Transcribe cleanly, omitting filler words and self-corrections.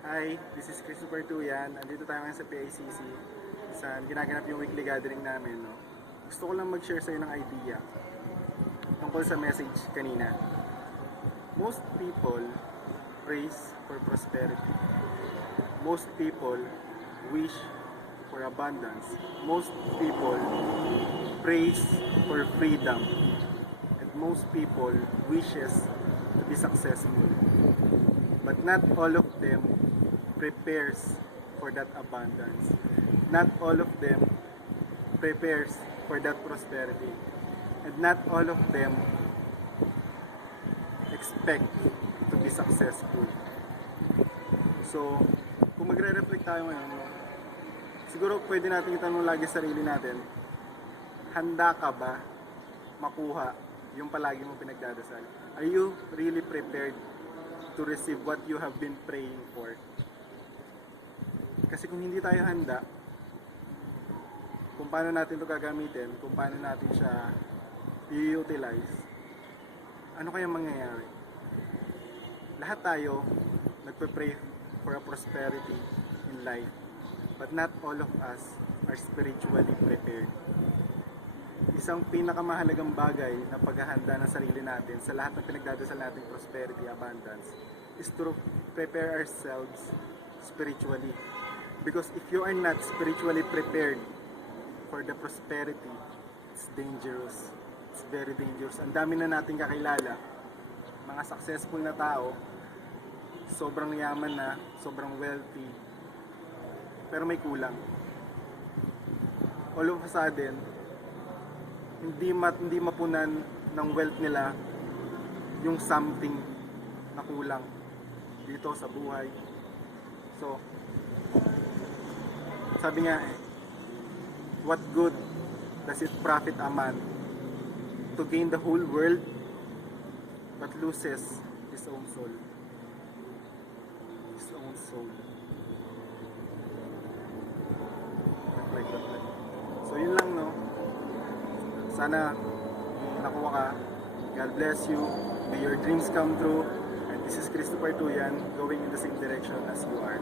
Hi, this is Christopher Tuyan. Andito tayo ngayon sa PICC. Saan ginaganap yung weekly gathering namin. No? Gusto ko lang mag-share sa'yo ng idea tungkol sa message kanina. Most people praise for prosperity. Most people wish for abundance. Most people praise for freedom. And most people wishes to be successful. But not all of them prepares for that abundance. Not all of them prepares for that prosperity. And not all of them expect to be successful. So, kung magre-reflect tayo ngayon, siguro pwede natin itanong lagi sa sarili natin, handa ka ba makuha yung palagi mong pinagdadasal? Are you really prepared to receive what you have been praying for? Kasi kung hindi tayo handa, kung paano natin ito gagamitin, kung paano natin siya i-utilize, ano kaya mangyayari? Lahat tayo nagpe-pray for a prosperity in life, but not all of us are spiritually prepared. Isang pinakamahalagang bagay na paghahanda ng sarili natin sa lahat ng pinagdadasal nating prosperity, abundance, is to prepare ourselves spiritually. Because if you are not spiritually prepared for the prosperity, it's dangerous. It's very dangerous. Ang dami na nating kakilala, mga successful na tao, sobrang yaman na, sobrang wealthy, pero may kulang. All of a sudden, hindi mapunan ng wealth nila yung something na kulang dito sa buhay. So, sabi nga what good does it profit a man to gain the whole world but loses his own soul? His own soul. Reflect. So yun lang, no? Sana nakuha ka. God bless you. May your dreams come true. And this is Christopher Tuyan, going in the same direction as you are.